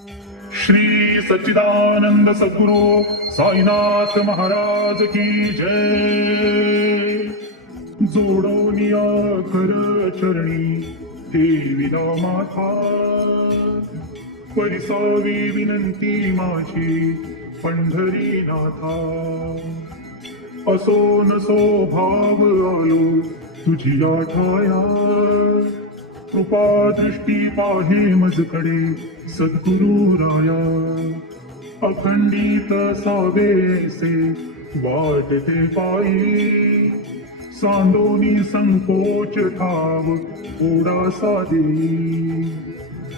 श्री सच्चिदानंद सद्गुरु साईनाथ महाराज की जय। जोडोनिया कर चरणी ठेविला माथा, परिसावी विनंती माझी पंढरी नाथा। असो नसो भाव आलो तुझी ठाया, कृपा दृष्टी पाहे मजकडे सद्गुरु राया। अखंडित सावेसे वाटते पायी, सांडोनी संकोच ठाव थोडासा देई।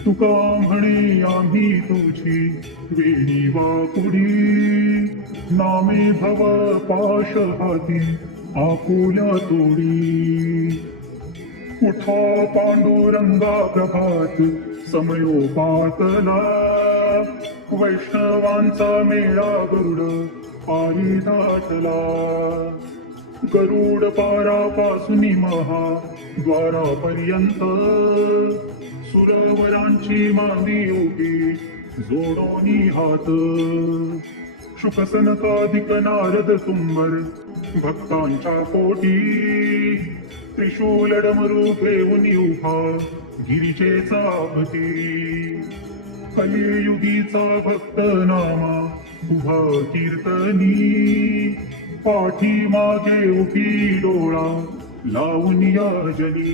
तुका म्हणे आम्ही तुझी वेणी वाकुडी, नामे भव पाश हाती आपुल्या तोडी। उठा पांडुरंगा प्रभात समयोपातला, वैष्णवांचा मेळा गरुड पायी दाटला। गरुड पारापासून महा द्वारापर्यंत, सुरवरांची मांदी उभी जोडोनी हात। शुकसनकाधिक नारद तुंबर भक्तांच्या पोटी, त्रिशूल डमरू घेऊन उभा गिरीचेचा पती। कलियुगीचा भक्त नामा उभा कीर्तनी, पाठी मागे उभी डोळा लावून याजनी।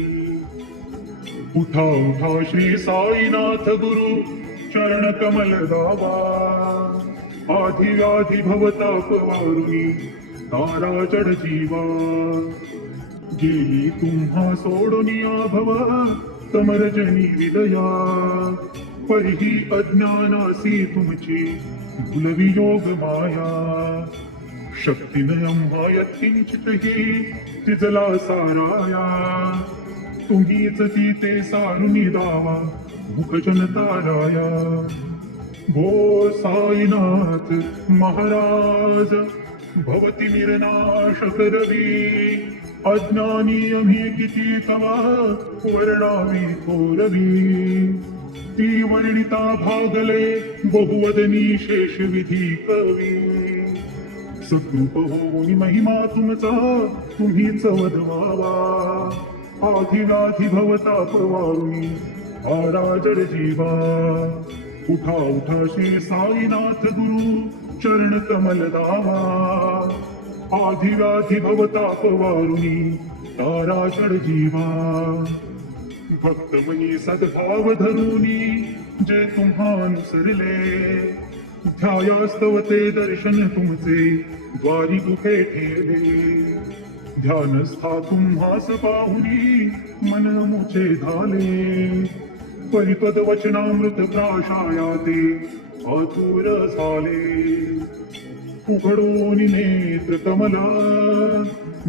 उठा उठा श्री साईनाथ गुरु चरण कमल दावा, आधी व्याधी भवताप वारुणी तारा चढ जीवा। गेली तुम्हा सोडुनिया भव समरजनी विदया, परिही अज्ञानासी तुमची भुलवी योग माया। शक्तीन आम्हा यत्किंचितही तिजला साराया, तुम्हीच ती ते सारुनी दावा मुखजन ताराया। भो साईनाथ महाराज भवती निर्नाश करवी, अज्ञानी आम्ही किती तवा वर्णावी थोरवी। ती वर्णिता भागले बहुवदनी शेष विधी कवी, सद्रूप होऊन महिमा तुमचा तुम्हीच वदवावा। आधी व्याधी भवताप वारुणी आराजड जीवा। उठा उठा श्री साईनाथ गुरु चरण कमल दावा, आधी व्याधी भवताप वारुणी तारा चढ जीवा। भक्तमनी सद्भाव धरुनी जे तुम्हानुसरले, ध्यायास्तव ते दर्शन तुमचे द्वारी कुठे ठेवले। ध्यानस्था तुम्हास पाहुनी मन मुचे झाले, परिपद वचनामृत प्राशाया ते आतुर झाले। उघडून नेत्र कमला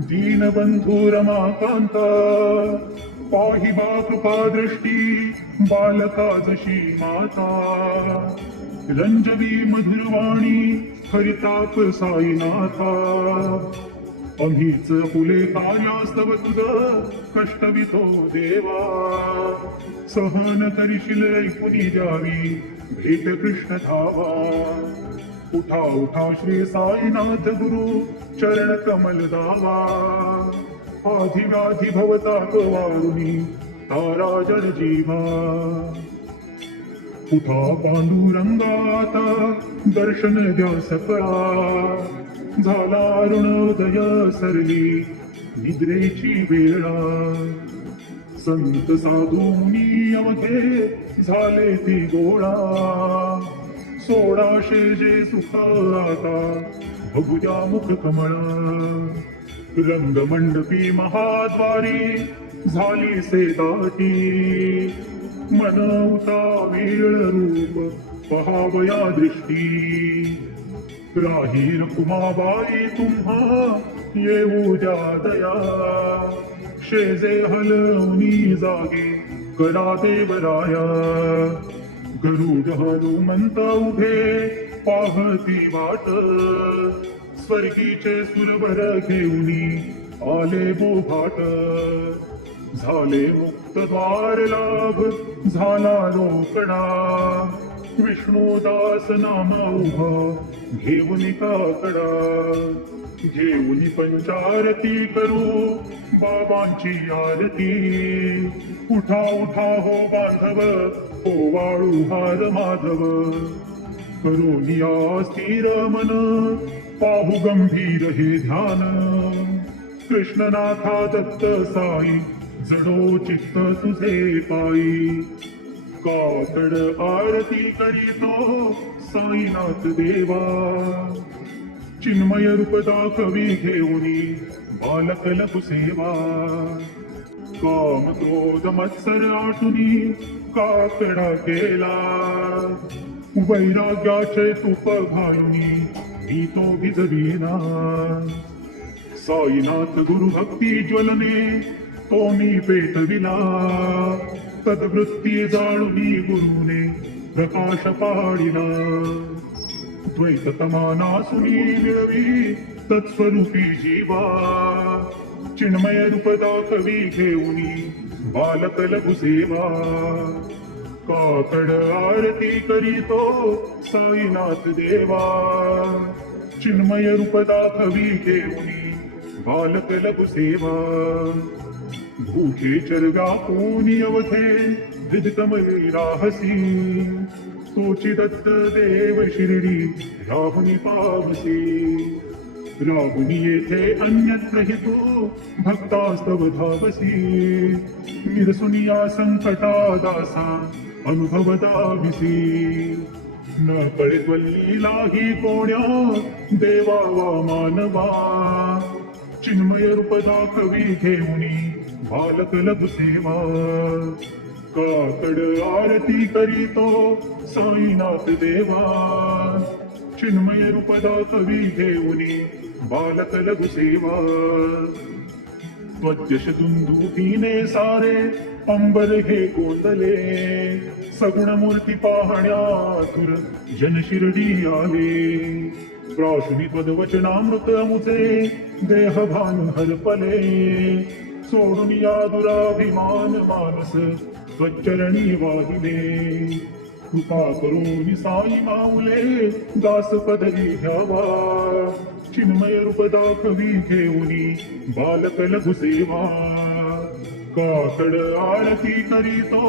दीनबंधू रमाकांता, पाहि बा कृपा दृष्टी बालका जशी माता। रंजवी मधुरवाणी हरिताप साईनाथा, आम्हीच फुले कार्यास्तव तुझ कष्टवितो देवा। सहन करशील ऐकुनी द्यावी भेट कृष्ण धावा। उठा उठा श्री साईनाथ गुरु चरण कमल दावा, आधी व्याधी भवताप वारुणी तारा जड जीवा। उठा पांडुरंगाता दर्शन द्या सकळा, झाला अरुणोदय सरली निद्रेची वेळा। संत साधूनी अवघे झाले ती गोळा, सोळाशे जे सुख आता बघूया मुख कमळा। रंगमंडपी महाद्वारी झाली से दाटी, मनवता वेळ रूप पहावया दृष्टी। राही रकुमाबाई तुम्हा येऊ द्या दया, शेजे हलवनी जागे करा देवराया। गरुड हनुमंत उभे पाहती वाट, स्वर्गीचे सुरवर घेऊनी आले बोभाट। झाले मुक्त द्वार लाभ झाला रोकडा, विष्णुदास नामा उभा घेऊन काकडा, घेऊन पंचारती करू बाबांची आरती. उठा उठा हो बांधव, हो वाळू हार माधव, करोनिया स्थिर मन, पाहू गंभीर हे ध्यान. कृष्णनाथा दत्त साई, जडो चित्त तुझे पायी. काकड आरती करीतो साईनाथ देवा, चिन्मय रूप दाखवी घेऊनी बालकलप सेवा. काम क्रोध मत्सर आठुनी काकडा केला, वैराग्याचे तूप घालुनी मी तो भिजविना. साईनाथ गुरु भक्ती ज्वलने तो मी पेटविला, तद्वृत्ती जाळुनी गुरुने प्रकाश पाडिला. द्वैत तमानासुनी मिळवी तत्स्वरूपी जीवा, चिन्मय रूप दाखवी घेऊनी बालकलपु सेवा. काकड आरती करीतो साईनाथ देवा, चिन्मय रूप दाखवी घेऊनी बालकलपु सेवा. भूखे चरगा कोणी अवथे विदितमयी राहसी, तोची दत्त देव शिर्डी राहुनी पावसी. राहुनी येथे अन्यत्र हि तू भक्तास्तव धावसी, निरसुनिया संकटा दासा अनुभव दाविसी. न कळेत्वल्लीला ही कोण्या देवा वा मानवा, चिन्मय रूप दाखवी घेऊनी बालकलप सेवा. काकड आरती करीतो साईनाथ देवा, चिन्मय रूप दाखवी घेऊनी बालकलप सेवा. त्वजश दुंदुभीने सारे अंबर हे गोंदले, सगुण मूर्ती पाहण्यातुर जन शिर्डी आले. प्राशुनी त्वदवचनामृत अमुचे देह भान हरपले, सोडून या दुराभिमान मानस त्वच्चरणी वाहिले. कृपा करून साई माऊले दास पदवी घ्यावा, चिन्मय रूप दाखवी घेऊनी बालकलपु सेवा. काकड आरती करीतो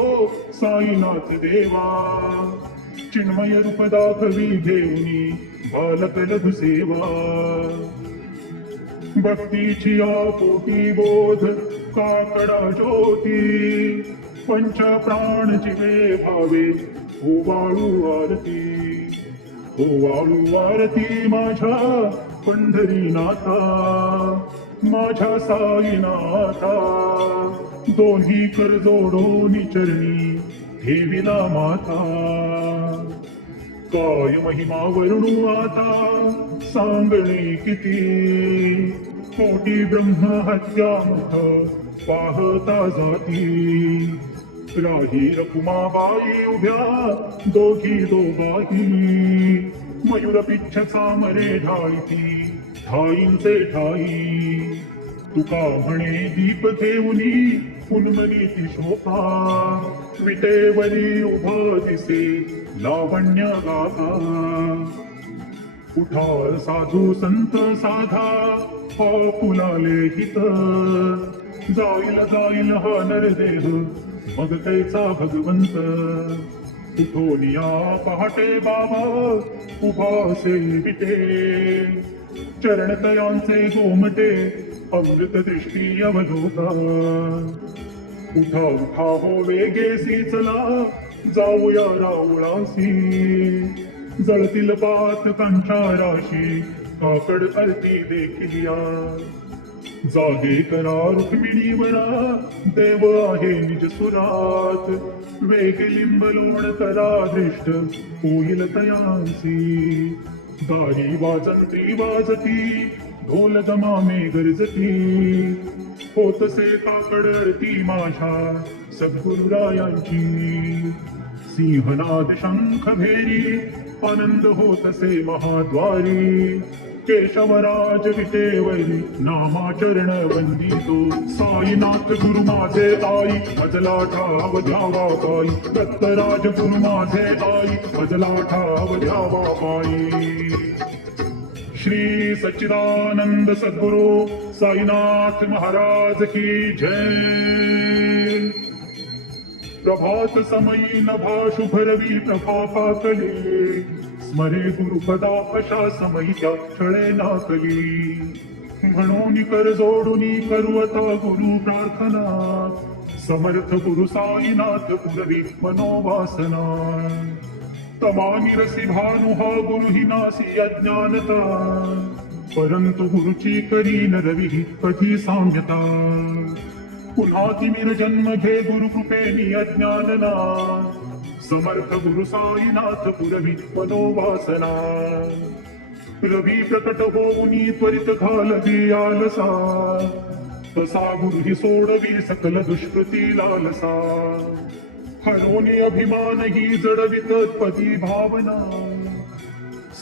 साईनाथ देवा, चिन्मय रूप दाखवी घेऊनी बालकलपु सेवा. भक्तीची आपोटी बोध काकडा ज्योती, पंच प्राण जिवे भावे हो वाळू आरती. हो वाळू आरती माझ्या पंढरीनाथा, माझ्या साईनाथा. दोन्ही कर जोडून चरणी ठेविला माथा. काय महिमा वर्णू आता सांगणे किती, कोटी ब्रह्म हत्या मुख पाहता जाती. राही रकुमाबाई उभ्या दोघी दोघाही, मयूर पिच्छ चामरे ढाळीती ठाईंचे ठाई. तुका म्हणे दीप ठेवूनी उन्मनीती शोभा, विटेवरी उभा दिसे लावण्य गाथा. उठा साधू संत साधा फुलाले हित, जाईल जाईल हा नरदेह मग कैचा भगवंत. उठोनिया पहाटे बाबा उभासे विटे, चरणतयांचे गोमटे अमृत दृष्टी अवलोका. उठा उठा हो वेगेसी चला जाऊया राऊळासी, जळतील पातकांच्या राशी काकड आरती देखील या. जागे करा रुक्मिणीवरा देव आहे निज सुरात, वेग लिंब लोण करा दृष्ट होईल तयांसी. दारी वाजंत्री वाजती ढोल दमामे गरजती, होतसे काकड आरती माझ्या सद्गुरुरायांची. सिंहनाद शंख भेरी आनंद होतसे महाद्वारी, केशवराज विटेवरी नामाचरण वंदितो साईनाथ गुरु माझे आई मजला ठाव द्यावा पायी दत्तराज गुरु माझे आई मजला ठाव द्यावा पायी श्री सच्चिदानंद सद्गुरु साईनाथ महाराज की जय। प्रभात समयी नभा शुभ रवी प्रभा पाकली स्मरे गुरुपदा अशा समयी त्या क्षळे नाकली म्हणून कर जोडून करू आता गुरु प्रार्थना समर्थ गुरु साईनाथ पुरवी मनोवासना तमानी रसी भानु हा गुरु ही नासी अज्ञानता परंतु गुरुची करी न रवी कधी साम्यता पुन्हा तिमिर जन्म घे गुरु कृपेनी अज्ञानना समर्थ गुरु साईनाथ पुरवी मनोवासना रवी प्रकट होऊनी त्वरित घालवी आलसा तसा गुरु ही सोडवी सकल दुष्कृती लालसा हरोनी अभिमान ही जडवित पदी भावना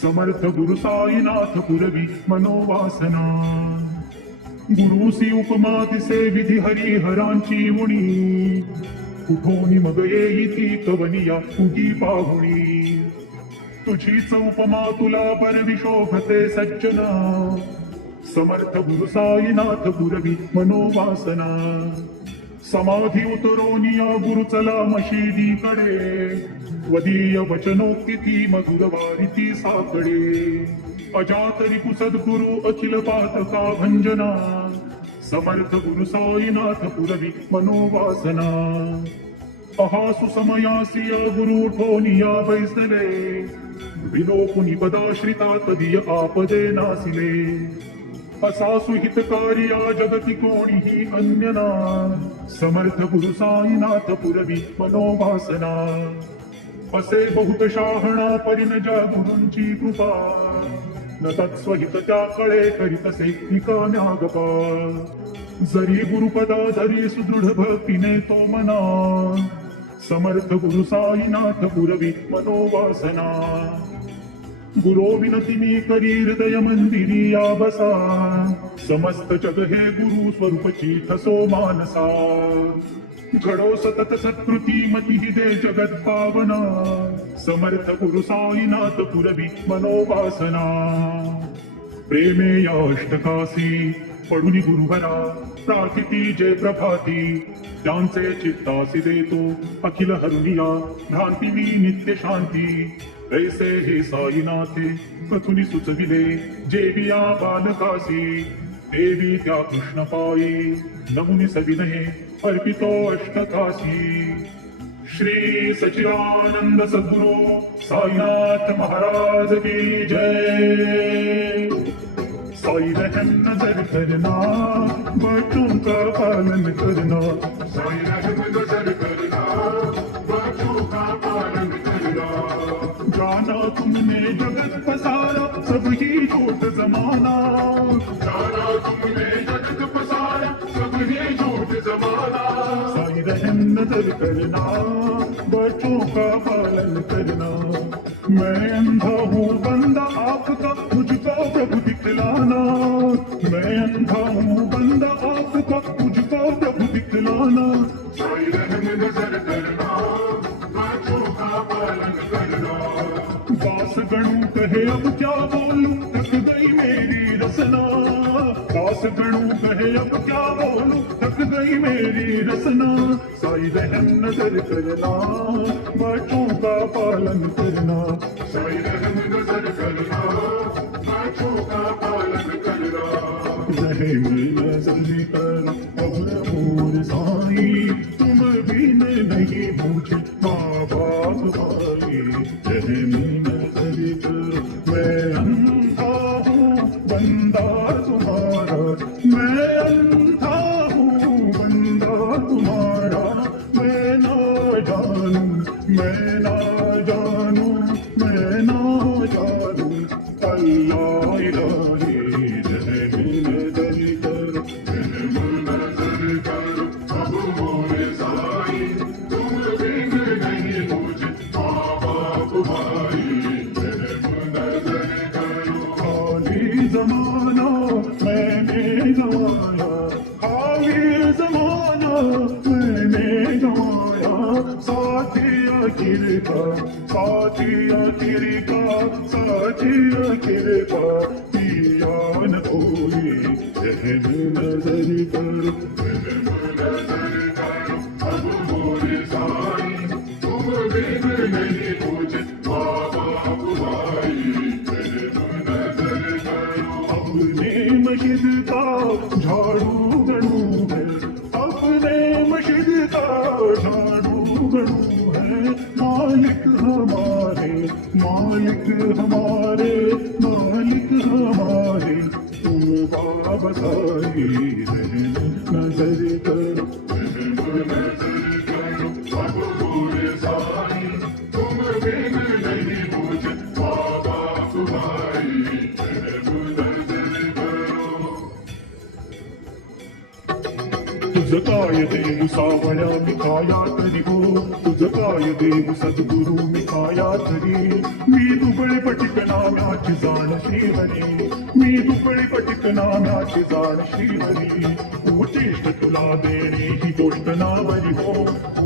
समर्थ गुरु साईनाथ पुरवी मनोवासना गुरुसी उपमा तिसे विधी हरिहरांची उणी कुठोनी मग येई ती कवनिया उगी पाहुणी तुझीच उपमा तुला परविशोभते सज्जना समर्थ गुरु साईनाथ पुरवी मनोवासना समाधी उतरोनिया गुरु चला मशिदीकडे वदीय वचनोक्ती मधुर वारिती साकडे अजातरी कुसद्गुरु अखिल पातका भंजना समर्थ गुरु साईनाथ पुरवी मनोवासना अहासु समयासिया गुरु ठोनिया बैसले विलोकुनी पदाश्रिता तदीय आपदे नासिले असा सुहितकारी या जगती कोणीही अन्यना समर्थ गुरु साईनाथ पुरवी मनोवासना असे बहुत शहाणा परिणजा गुरूंची कृपा न तत्स्वहित त्या कळे करीतसे ठिकाण्यागपा जरी गुरुपदा धरी सुदृढ भक्तीने तो मना समर्थ गुरु साईनाथ पुरवी मनोवासना गुरो विनती मी करी हृदय मंदिरी या बसा समस्त जग हे गुरु स्वरूपची ठसो मानसा घडो सतत सत्कृती मती दे जगत पावना समर्थ गुरु साईनाथ पुरवी मनोवासना प्रेमे या अष्टकासी पडुनी गुरुवरा प्रार्थिती जे प्रभाती त्यांचे चित्तासी देतो अखिल हरुनिया भ्रांती मी नित्य शांती ऐसे हे साईनाथे कथुनी सुचविले जेविया बालकासी देवी त्या कृष्ण पायी नमुनी सविनये अर्पितो अष्टकासी श्री सच्चिदानंद सद्गुरु साईनाथ महाराज की जय। साई रहम नजर करना बच्चों का पालन करना साई रहम नजर करना बच्चों का पालन करना जाना तुमने जगत पसारा सब ही झूठ जमाना जाना तुमने जगत पसारा सब ही झूठ जमाना साई रहम नजर करना बच्चों का पालन करना मैं अंधा हूँ बंदा आपका मुझको प्रभु दिखलाना मैं अंधा हूँ बंदा आपका मुझको प्रभु दिखलाना साई रहम नजर करना बच्चों का पालन करना दास गणु कहे अब क्या बोलूं थक गई मेरी रसना दास गणु कहे अब क्या बोलूं थक गई मेरी रसना साई रहम नजर करना बच्चों का पालन करना साई रहम नजर करना बच्चों का पालन करना रहे नजर कर अब मोर साई तुम भी नहीं मुझे माँ बाप भाई रहे नजर कर मैं अंधा हूँ बंदा तुम्हारा मैं अंधा हूँ बंदा तुम्हारा मैं ना जानू मैं ना जानू मैं ना जानू अल्लाह इलाही रहम नजर कर रहम नजर कर अब मोरे साई तुम बिन नहीं मुझे माँ बाप भाई का साथिया तेरे का साथिया तेरे का पियान खोई रहम नजर करो अब मोरे साई तुम बिन नहीं मुझे बाबा भाई अपने मस्जिद का झाड़ू गड़ू है अपने मस्जिद का झाड़ू गड़ू है मालिक हमारे मालिक हमारे मालिक हमारे तुम बाबा साई नजर करो अब पूरे साई तुम बिन नहीं मुझे बाबा तुम्हारी तुझ काय देव सावळ्या मिखाया तरी हो तुझ काय देव सद्गुरु मिखाया तरी मी दुबळे पटिक नाम्याची जाण श्रीहरी मी दुबळे पटिक नाम्याची जाण श्रीहरी उचिष्ट तुला देणे ही गोष्ट ना बरी हो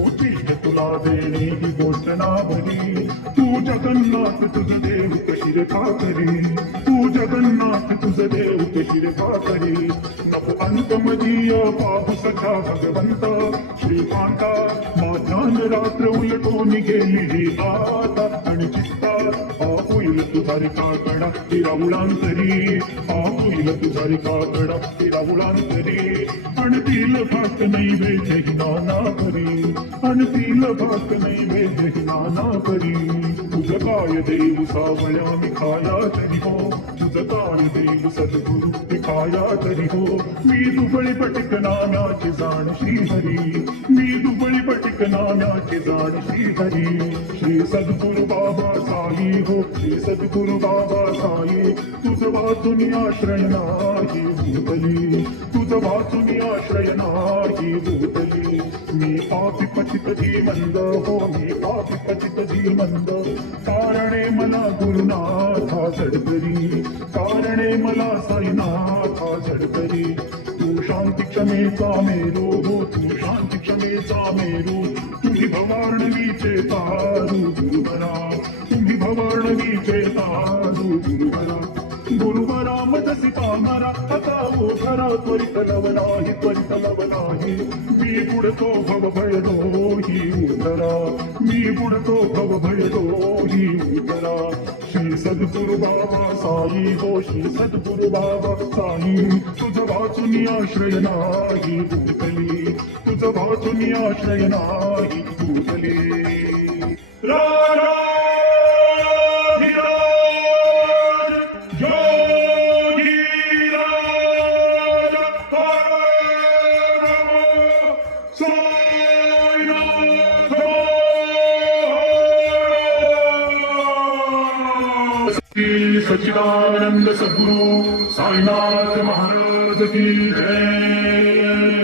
उचिष्ट तुला देणे ही गोष्ट ना बरी तू जगन्नाथ तुझ देव कशी रे करी तू जगन्नाथ तुझ देव कशी रे करी नको अंत मदीय पाहू सखा भगवंत श्रीकांता माध्यान रात्र उलटून गेली आता आणि चित्ता होईल तुझा रिकाकडा तिरावुळांतरी होईल तुझा रिकाकडा तिरावुळांतरी आणि तिल भात नैवेद्य ही नाना करी आणि तिल भात नैवेद्य ही नाना करी तुझ काय देव सावळ्या मिखाया तरी हो तुझ काय देव सद्गुरु मिखाया तरी हो मी दुबळी पटिक नाम्याची जाण श्रीहरी मी दुबळी पटिक नाम्याची जाण श्रीहरी श्री सद्गुरु बाबा साई हो श्री सद्गुरु बाबा साई तुझ वाचून आश्रय नाही भूतली तुझ वाचून आश्रय नाही भूतली मी पापी पतित धीमंद हो मी पापी पतित धीमंद कारणे मला गुरुनाथा झडकरी कारणे मला साईनाथा झडकरी तू शांती क्षमेचा मेरू हो तू शांती क्षमेचा मेरू तुम्ही भवार्णवीचे तारू गुरुवरा तुम्ही भवार्णवीचे तारू गुरुवरा गुरुवरा मदसी पामरा आता ओझरा त्वरित लव नाही मी बुडतो भव भय दोही उतरा मी बुडतो भव भय दोही उतरा श्री सद्गुरु बाबा साई हो श्री सद्गुरु बाबा साई तुझ वाचून आश्रय नाही भूतली तुझ वाचून आश्रय नाही भूतली रारा सच्चिदानंद सद्गुरु साईनाथ महाराज की जय।